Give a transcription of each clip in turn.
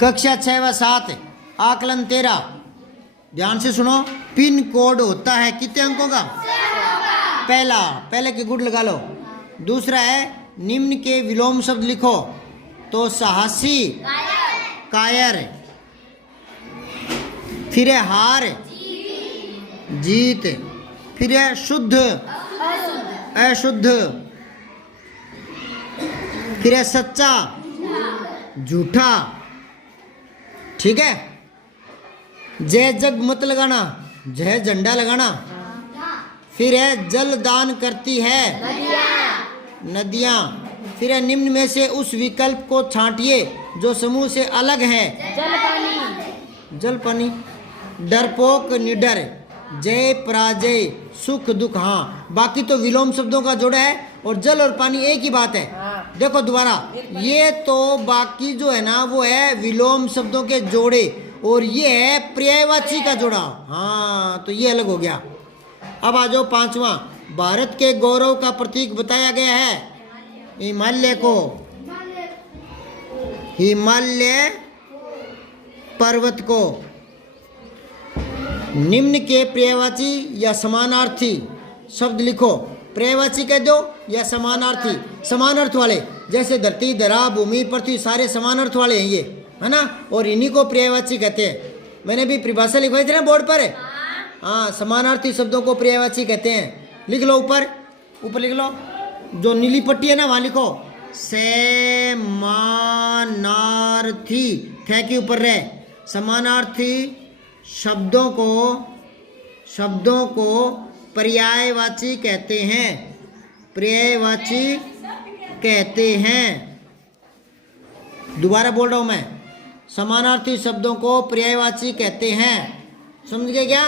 कक्षा 6 व 7 आकलन 13। ध्यान से सुनो। पिन कोड होता है कितने अंकों का? पहला, पहले की गुड लगा लो। दूसरा है निम्न के विलोम शब्द लिखो। तो साहसी, कायर, फिर है हार, जीत, फिर है शुद्ध, अशुद्ध, फिर है सच्चा, झूठा। ठीक है। जय जग मत लगाना, जय झंडा लगाना। फिर है जल दान करती है नदियां। फिर है निम्न में से उस विकल्प को छांटिए जो समूह से अलग है। जल पानी, डरपोक, निडर, जय पराजय, सुख दुख। हाँ, बाकी तो विलोम शब्दों का जोड़ा है और जल और पानी एक ही बात है। देखो दोबारा, ये तो बाकी जो है ना वो है विलोम शब्दों के जोड़े और ये है पर्यायवाची का जोड़ा। हाँ, तो ये अलग हो गया। अब आ जाओ पांचवा। भारत के गौरव का प्रतीक बताया गया है हिमालय को। हिमालय पर्वत को। निम्न के पर्यायवाची या समानार्थी शब्द लिखो। पर्यायवाची कह दो या समानार्थी। समान अर्थ वाले, जैसे धरती, धरा, भूमि, पृथ्वी, सारे समान अर्थ वाले हैं ये, है ना। और इन्हीं को पर्यायवाची कहते हैं। मैंने भी परिभाषा लिखवाई थी ना बोर्ड पर। हाँ, समानार्थी शब्दों को पर्यायवाची कहते हैं। लिख लो ऊपर, ऊपर लिख लो, जो नीली पट्टी है ना वहां लिखो समानार्थी। थे के ऊपर रहे। समानार्थी शब्दों को पर्यायवाची कहते हैं। पर्यायवाची कहते हैं। दोबारा बोल रहा हूं मैं, समानार्थी शब्दों को पर्यायवाची कहते हैं। समझ गए क्या?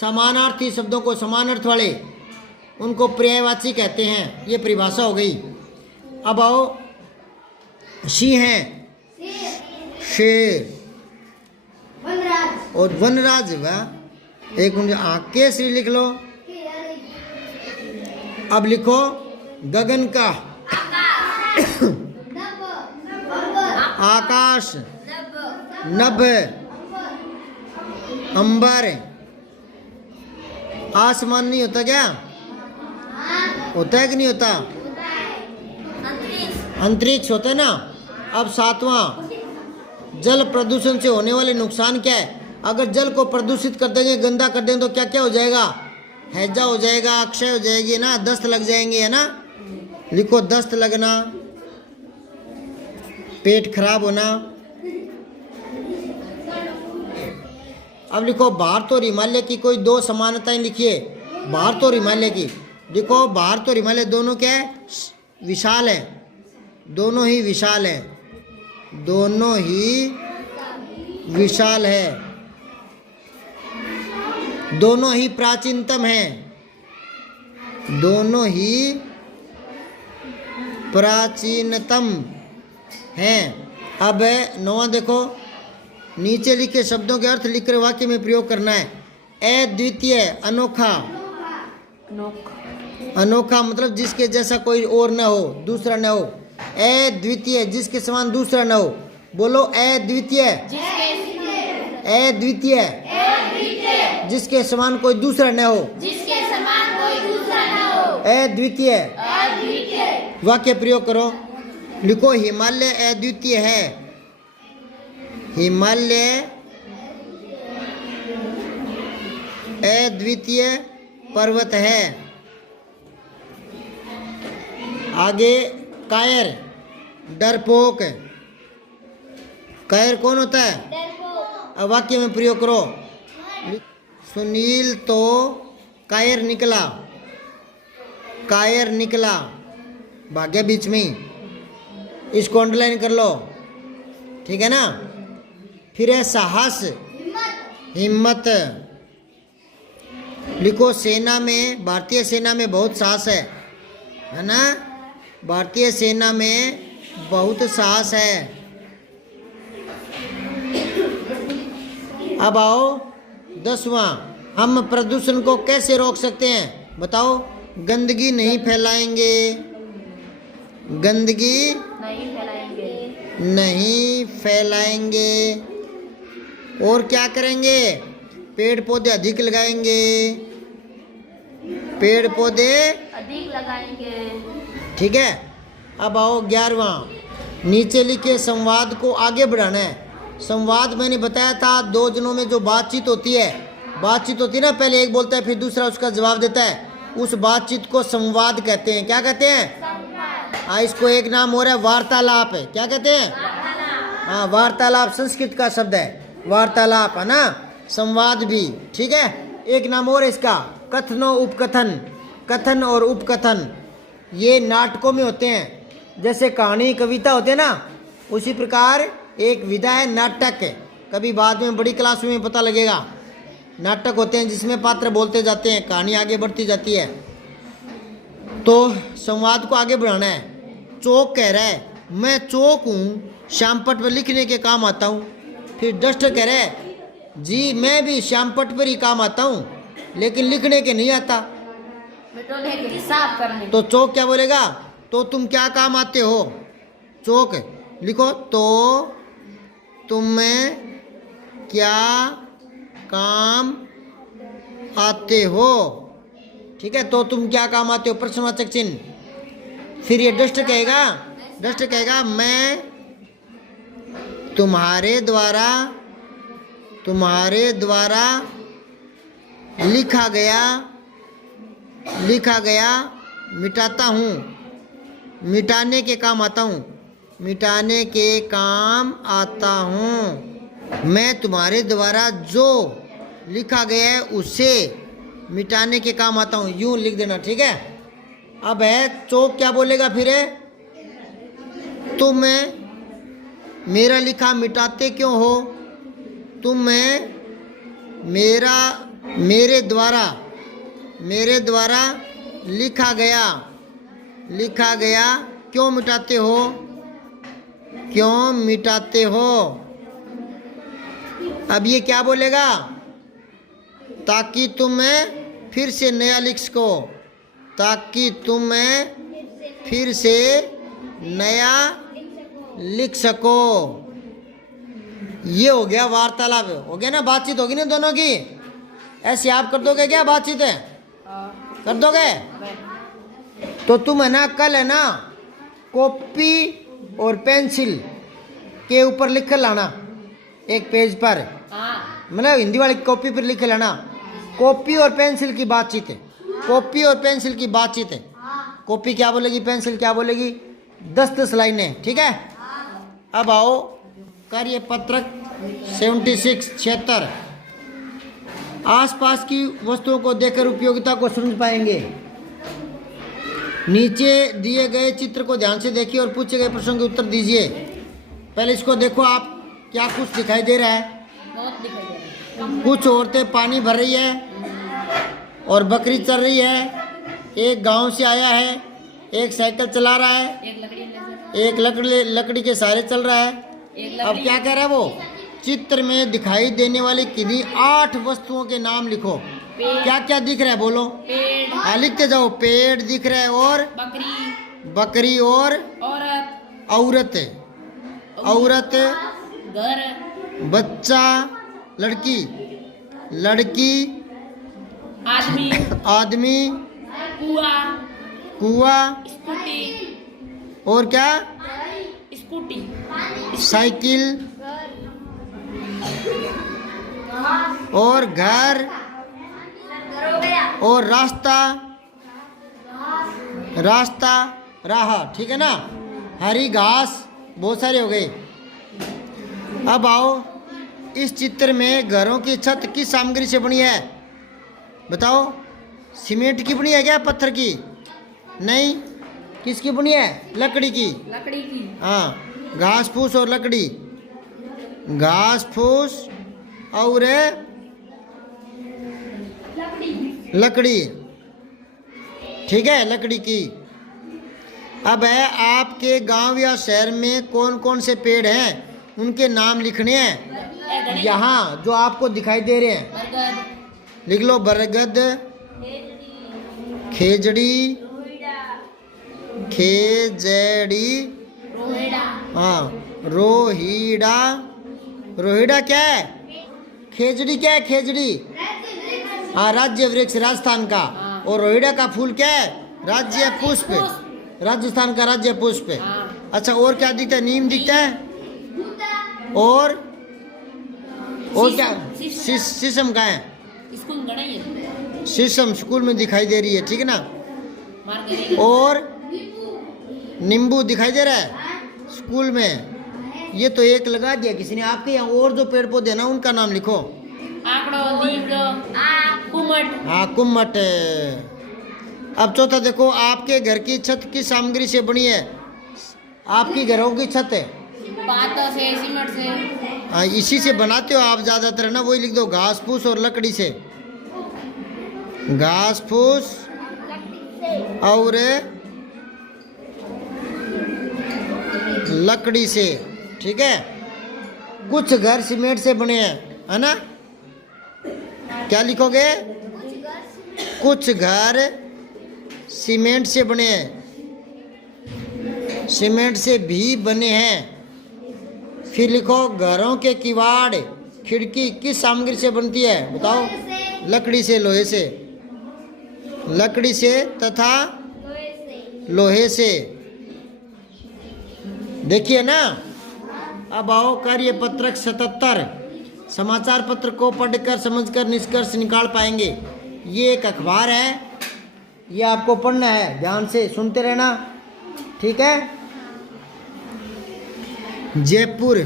समानार्थी शब्दों को, समान अर्थ वाले, उनको पर्यायवाची कहते हैं। ये परिभाषा हो गई। अब आओ, सिंह है, शेर और वनराज। वाह, एक मिनट, आके श्री लिख लो। अब लिखो गगन का, आकाश, नभ, अंबर। आसमान नहीं होता क्या? होता है कि नहीं होता? अंतरिक्ष होता है ना। अब सातवां, जल प्रदूषण से होने वाले नुकसान क्या है? अगर जल को प्रदूषित कर देंगे, गंदा कर देंगे तो क्या क्या हो जाएगा? हैजा हो जाएगा, अक्षय हो जाएगी ना, दस्त लग जाएंगे, है ना। लिखो दस्त लगना, पेट खराब होना। अब लिखो भारत और हिमालय की कोई दो समानताएं लिखिए। भारत और हिमालय की लिखो। भारत और हिमालय दोनों क्या है? विशाल है, दोनों ही विशाल है, दोनों ही विशाल है, दोनों ही प्राचीनतम है, दोनों ही प्राचीनतम हैं। अब नौवां देखो, नीचे लिखे शब्दों के अर्थ लिखकर वाक्य में प्रयोग करना है। अद्वितीय, अनोखा। अनोखा मतलब जिसके जैसा कोई और न हो, दूसरा न हो। अद्वितीय, जिसके समान दूसरा न हो। बोलो अद्वितीय। अद्वितीय, जिसके समान कोई दूसरा न हो। अद्वितीय। वाक्य प्रयोग करो। लिखो हिमालय अद्वितीय है। हिमालय अद्वितीय पर्वत है। आगे कायर, डरपोक। कायर कौन होता है? अब वाक्य में प्रयोग करो। सुनील तो कायर निकला। कायर निकला, भाग्य बीच में ही, इसको अंडरलाइन कर लो। ठीक है ना। फिर है साहस, हिम्मत। लिखो सेना में, भारतीय सेना में बहुत साहस है ना। भारतीय सेना में बहुत साहस है। अब आओ 10वां, हम प्रदूषण को कैसे रोक सकते हैं? बताओ। गंदगी नहीं फैलाएंगे, गंदगी नहीं फैलाएंगे। और क्या करेंगे? पेड़ पौधे अधिक लगाएंगे। पेड़ पौधे अधिक लगाएंगे। ठीक है। अब आओ 11वां, नीचे लिखे संवाद को आगे बढ़ाना है। संवाद मैंने बताया था, दो जनों में जो बातचीत होती है ना, पहले एक बोलता है फिर दूसरा उसका जवाब देता है, उस बातचीत को संवाद कहते हैं। क्या कहते हैं? हाँ, इसको एक नाम हो रहा है वार्तालाप है। क्या कहते हैं? हाँ, वार्तालाप संस्कृत का शब्द है, वार्तालाप है ना, संवाद भी। ठीक है, एक नाम और है इसका कथनो उपकथन। कथन और उपकथन ये नाटकों में होते हैं, जैसे कहानी कविता होते हैं ना, उसी प्रकार एक विधा है नाटक। कभी बाद में बड़ी क्लास में पता लगेगा। नाटक होते हैं जिसमें पात्र बोलते जाते हैं, कहानी आगे बढ़ती जाती है। तो संवाद को आगे बढ़ाना है। चौक कह रहा है मैं चौक हूँ, श्यामपट्ट पर लिखने के काम आता हूँ। फिर डस्टर कह रहा है जी मैं भी श्यामपट्ट पर ही काम आता हूँ, लेकिन लिखने के नहीं आता। साफ करने। तो चौक क्या बोलेगा? तो तुम क्या काम आते हो? चौक लिखो, तो तुम्हें क्या काम आते हो। ठीक है, तो तुम क्या काम आते हो, प्रश्नवाचक चिन्ह। फिर ये डस्ट कहेगा मैं तुम्हारे द्वारा लिखा गया मिटाता हूँ, मिटाने के काम आता हूँ, मिटाने के काम आता हूँ। मैं तुम्हारे द्वारा जो लिखा गया है उसे मिटाने के काम आता हूँ, यूं लिख देना। ठीक है। अब है चौक क्या बोलेगा फिर है, तुम मेरा लिखा मिटाते क्यों हो? तुम मेरे द्वारा लिखा गया क्यों मिटाते हो? क्यों मिटाते हो? अब ये क्या बोलेगा? ताकि तुम फिर से नया लिख सको, ताकि तुम फिर से नया लिख सको। ये हो गया वार्तालाप, हो गया ना, बातचीत होगी ना दोनों की। ऐसे आप कर दोगे क्या? बातचीत है कर दोगे? तो तुम है ना कल है ना कॉपी और पेंसिल के ऊपर लिख कर लाना एक पेज पर, मतलब हिंदी वाली कॉपी पर लिख लाना। कॉपी और पेंसिल की बातचीत है, कॉपी और पेंसिल की बातचीत है। कॉपी क्या बोलेगी, पेंसिल क्या बोलेगी, 10-10 लाइनें। ठीक है। अब आओ कार्य पत्रक 76 आसपास की वस्तुओं को देखकर उपयोगिता को समझ पाएंगे। नीचे दिए गए चित्र को ध्यान से देखिए और पूछे गए प्रश्नों के उत्तर दीजिए। पहले इसको देखो आप, क्या कुछ दिखाई दे रहा है? बहुत दिखाई दे रहा है। कुछ औरतें पानी भर रही है और बकरी चल रही है। एक गांव से आया है, एक साइकिल चला रहा है, एक लकड़ी के सहारे चल रहा है। अब क्या कह रहा है वो? चित्र में दिखाई देने वाली किन्हीं 8 वस्तुओं के नाम लिखो। क्या क्या दिख रहा है बोलो? पेड़। लिखते जाओ। पेड़ दिख रहा है और बकरी और औरत, घर, बच्चा, लड़की, आदमी, कुआ, और क्या, स्कूटी, साइकिल, और घर, और राह। ठीक है ना। हरी घास, बहुत सारे हो गए। अब आओ, इस चित्र में घरों की छत किस सामग्री से बनी है? बताओ। सीमेंट की बनी है क्या, पत्थर की? नहीं, किसकी बनी है? लकड़ी की। हाँ, घास फूस और लकड़ी, घास फूस और लकड़ी। ठीक है, लकड़ी की। अब है आपके गांव या शहर में कौन कौन से पेड़ हैं, उनके नाम लिखने हैं। यहाँ जो आपको दिखाई दे रहे हैं लिख लो। बरगद, खेजड़ी, हाँ, रोहिड़ा, रोहिड़ा क्या है? खेजड़ी क्या है? खेजड़ी, हाँ राज्य वृक्ष राजस्थान का। और रोहिड़ा का फूल क्या है? राज्य पुष्प, राजस्थान का राज्य पुष्प। अच्छा और क्या दिखता है? नीम दिखता है। और क्या? शीशम का है? स्कूल में गणा ही है। शीशम स्कूल में दिखाई दे रही है, ठीक है ना। मार के और नींबू दिखाई दे रहा है स्कूल में। ये तो एक लगा दिया किसी ने। आपके यहाँ और जो पेड़ पौधे ना उनका नाम लिखो। आंकड़ो, नींबू, कुमट। हाँ कुम्मट। अब चौथा देखो, आपके घर की छत किस सामग्री से बनी है? आपकी घरों की छत है बातों से, सीमेंट से। हाँ इसी से बनाते हो आप ज्यादातर ना, वही लिख दो, घास फूस और लकड़ी से। घास फूस और लकड़ी से, ठीक है। कुछ घर सीमेंट से बने हैं, है ना। क्या लिखोगे? कुछ घर सीमेंट से बने हैं, सीमेंट से भी बने हैं। फिर लिखो घरों के किवाड़ खिड़की किस सामग्री से बनती है? बताओ। लकड़ी से, लोहे से, लकड़ी से तथा लोहे से। देखिए ना। अब आओ कार्य पत्रक 77। समाचार पत्र को पढ़कर समझकर निष्कर्ष निकाल पाएंगे। ये एक अखबार है, ये आपको पढ़ना है, ध्यान से सुनते रहना, ठीक है। जयपुर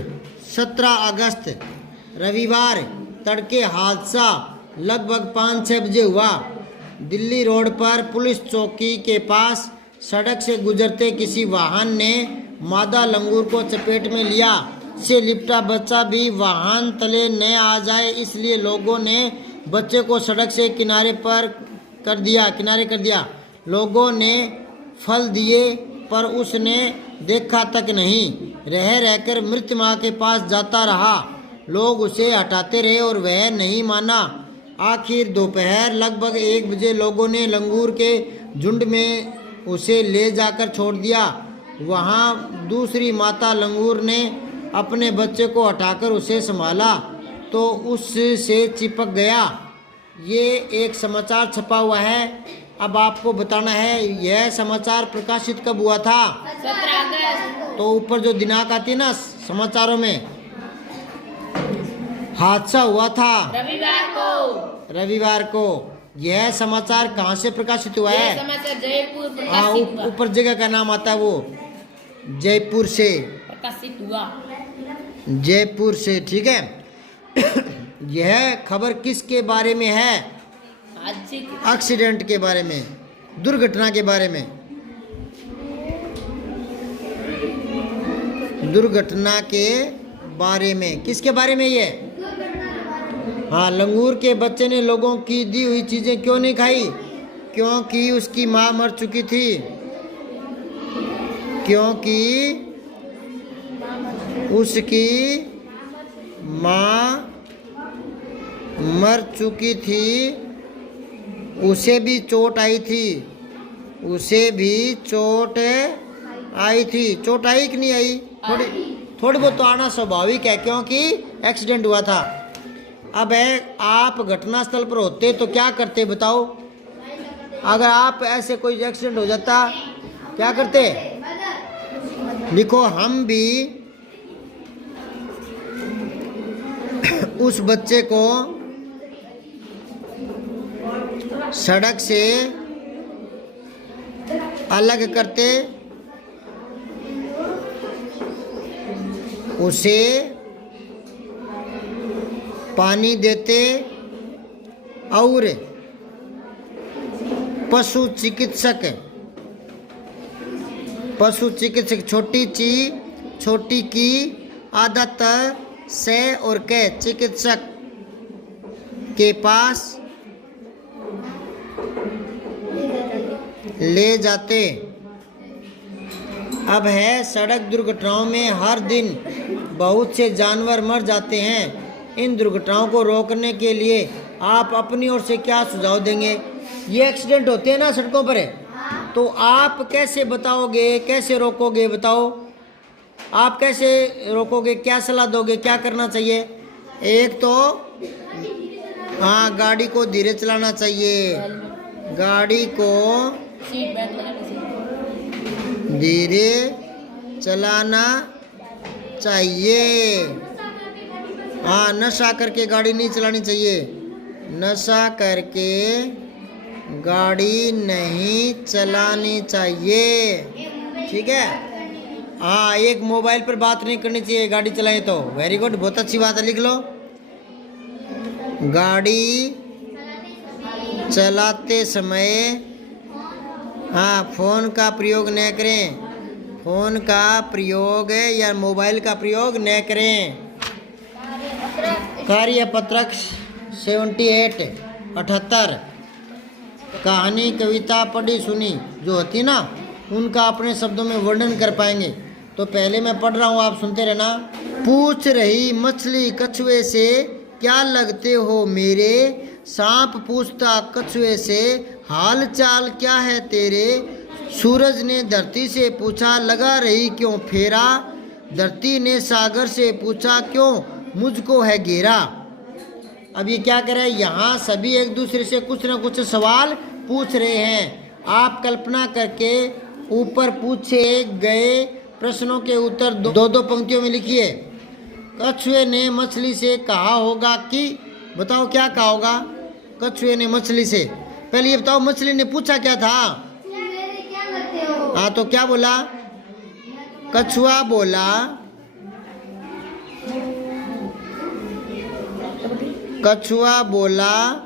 17 अगस्त रविवार तड़के हादसा लगभग 5-6 बजे हुआ। दिल्ली रोड पर पुलिस चौकी के पास सड़क से गुजरते किसी वाहन ने मादा लंगूर को चपेट में लिया। से लिपटा बच्चा भी वाहन तले न आ जाए इसलिए लोगों ने बच्चे को सड़क से किनारे कर दिया। लोगों ने फल दिए पर उसने देखा तक नहीं। रह रहकर मृत माँ के पास जाता रहा। लोग उसे हटाते रहे और वह नहीं माना। आखिर दोपहर लगभग 1 बजे लोगों ने लंगूर के झुंड में उसे ले जाकर छोड़ दिया। वहाँ दूसरी माता लंगूर ने अपने बच्चे को हटाकर उसे संभाला तो उससे चिपक गया। ये एक समाचार छपा हुआ है। अब आपको बताना है यह समाचार प्रकाशित कब हुआ था? 17 अगस्त। तो ऊपर जो दिनांक आती है ना समाचारों में, हादसा हुआ था रविवार को। यह समाचार कहाँ से प्रकाशित हुआ है? समाचार जयपुर हाँ प्रकाशित हुआ। ऊपर जगह का नाम आता है, वो जयपुर से प्रकाशित हुआ। जयपुर से, ठीक है। यह खबर किसके बारे में है? एक्सीडेंट के बारे में, दुर्घटना के बारे में। दुर्घटना के बारे में, किसके बारे में ये? हाँ, लंगूर के बच्चे ने लोगों की दी हुई चीजें क्यों नहीं खाई? क्योंकि उसकी माँ मर चुकी थी। क्योंकि उसकी माँ मर चुकी थी। उसे भी चोट आई थी। उसे भी चोट आई थी। चोट आई कि नहीं आई? थोड़ी बहुत तो आना स्वाभाविक है क्योंकि एक्सीडेंट हुआ था। अब है, आप घटनास्थल पर होते तो क्या करते बताओ? अगर आप ऐसे कोई एक्सीडेंट हो जाता क्या करते? लिखो, हम भी उस बच्चे को सड़क से अलग करते, उसे पानी देते और पशु चिकित्सक छोटी की आदत से और के चिकित्सक के पास ले जाते। अब है, सड़क दुर्घटनाओं में हर दिन बहुत से जानवर मर जाते हैं। इन दुर्घटनाओं को रोकने के लिए आप अपनी ओर से क्या सुझाव देंगे? ये एक्सीडेंट होते हैं ना सड़कों पर, तो आप कैसे बताओगे, कैसे रोकोगे बताओ? आप कैसे रोकोगे, क्या सलाह दोगे, क्या करना चाहिए? एक तो हाँ, गाड़ी को धीरे चलाना चाहिए, गाड़ी को सीट बेल्ट लगानी चाहिए। धीरे चलाना चाहिए। हाँ, नशा करके गाड़ी नहीं चलानी चाहिए, नशा करके गाड़ी नहीं चलानी चाहिए, ठीक है। हाँ, एक मोबाइल पर बात नहीं करनी चाहिए गाड़ी चलाए तो। वेरी गुड, बहुत अच्छी बात है, लिख लो। गाड़ी चलाते समय हाँ फोन का प्रयोग न करें, फोन का प्रयोग या मोबाइल का प्रयोग न करें। कार्य पत्रक 78 कहानी कविता पढ़ी सुनी जो होती ना, उनका अपने शब्दों में वर्णन कर पाएंगे। तो पहले मैं पढ़ रहा हूँ, आप सुनते रहना। पूछ रही मछली कछुए से क्या लगते हो मेरे, सांप पूछता कछुए से हाल चाल क्या है तेरे। सूरज ने धरती से पूछा लगा रही क्यों फेरा, धरती ने सागर से पूछा क्यों मुझको है घेरा। अब ये क्या करे, यहाँ सभी एक दूसरे से कुछ ना कुछ सवाल पूछ रहे हैं। आप कल्पना करके ऊपर पूछे गए प्रश्नों के उत्तर दो दो पंक्तियों में लिखिए। कछुए ने मछली से कहा होगा कि, बताओ क्या कहा होगा कछुए ने मछली से। पहले ये बताओ मछली ने पूछा क्या था। हाँ, तो क्या बोला, कछुआ बोला, कछुआ बोला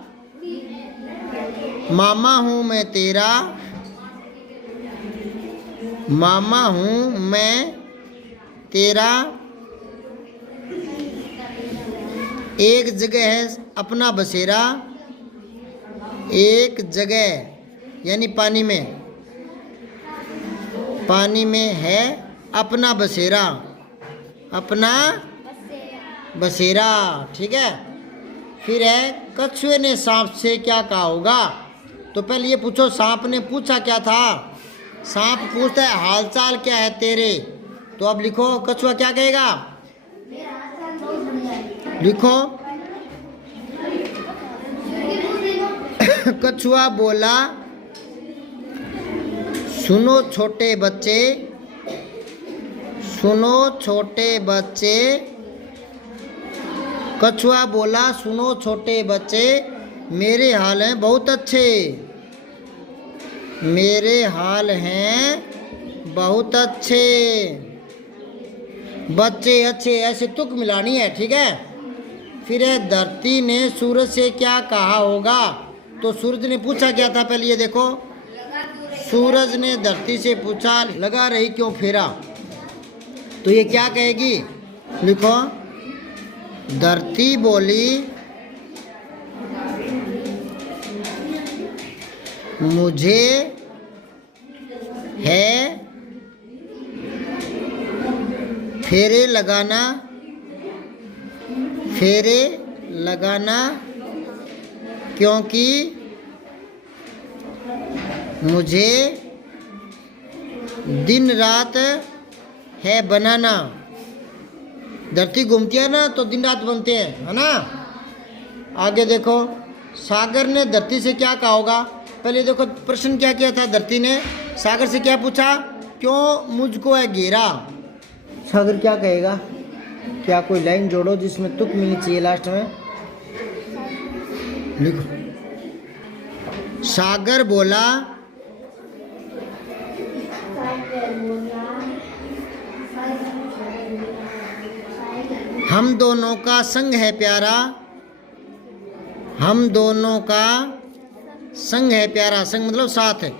मामा हूँ मैं तेरा, मामा हूँ मैं तेरा। एक जगह है अपना बसेरा, एक जगह यानी पानी में है अपना बसेरा, अपना बसेरा, ठीक है। फिर है कछुए ने सांप से क्या कहा होगा। तो पहले ये पूछो सांप ने पूछा क्या था। सांप पूछता है हालचाल क्या है तेरे। तो अब लिखो कछुआ क्या कहेगा, लिखो। कछुआ बोला सुनो छोटे बच्चे, सुनो छोटे बच्चे। कछुआ बोला सुनो छोटे बच्चे मेरे हाल हैं बहुत अच्छे, मेरे हाल हैं बहुत अच्छे। बच्चे अच्छे ऐसे तुक मिलानी है, ठीक है। फिर है धरती ने सूरज से क्या कहा होगा। तो सूरज ने पूछा क्या था, पहले ये देखो। सूरज ने धरती से पूछा लगा रही क्यों फेरा। तो ये क्या कहेगी, लिखो। धरती बोली मुझे है फेरे लगाना, फेरे लगाना क्योंकि मुझे दिन रात है बनाना। धरती घूमती है ना तो दिन रात बनते हैं, है ना। आगे देखो सागर ने धरती से क्या कहा होगा। पहले देखो प्रश्न क्या किया था, धरती ने सागर से क्या पूछा, क्यों मुझको है घेरा। सागर क्या कहेगा, क्या कोई लाइन जोड़ो जिसमें तुक मिलनी चाहिए लास्ट में, लिखो। सागर बोला हम दोनों का संग है प्यारा, हम दोनों का संग है प्यारा। संग मतलब साथ है,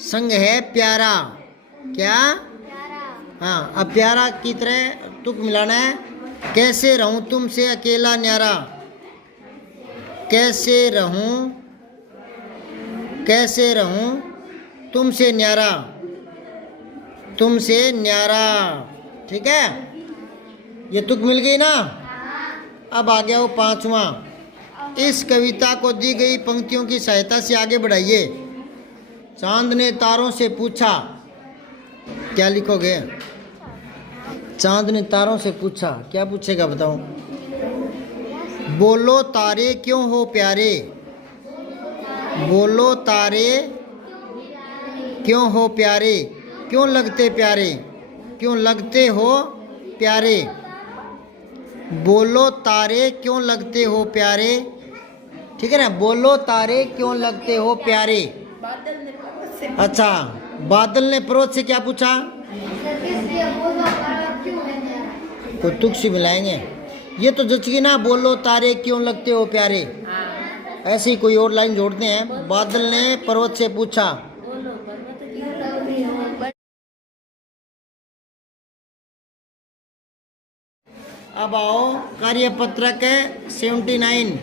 संग है प्यारा। क्या, हाँ। अब प्यारा की तरह तुक मिलाना है। कैसे रहूं तुमसे अकेला न्यारा, कैसे रहूं, कैसे रहूं तुमसे न्यारा, तुमसे न्यारा, ठीक है। ये तुक मिल गई ना। अब आ गया वो पांचवा। इस कविता को दी गई पंक्तियों की सहायता से आगे बढ़ाइए। चांद ने तारों से पूछा, क्या लिखोगे। चांद ने तारों से पूछा, क्या पूछेगा बताओ? बोलो तारे क्यों हो प्यारे, बोलो तारे क्यों हो प्यारे, क्यों लगते प्यारे, क्यों लगते हो प्यारे, बोलो तारे क्यों लगते हो प्यारे, ठीक है ना? बोलो तारे क्यों लगते हो प्यारे। बादल ने पर्वत से अच्छा, बादल ने पर्वत से क्या पूछा? कोई तुक सी मिलाएंगे, ये तो जच गई ना, बोलो तारे क्यों लगते हो प्यारे। हाँ ऐसी कोई और लाइन जोड़ते हैं, बादल ने पर्वत से पूछा। बोलो पर्वत क्यों लगती हो। अब आओ कार्यपत्रक 79।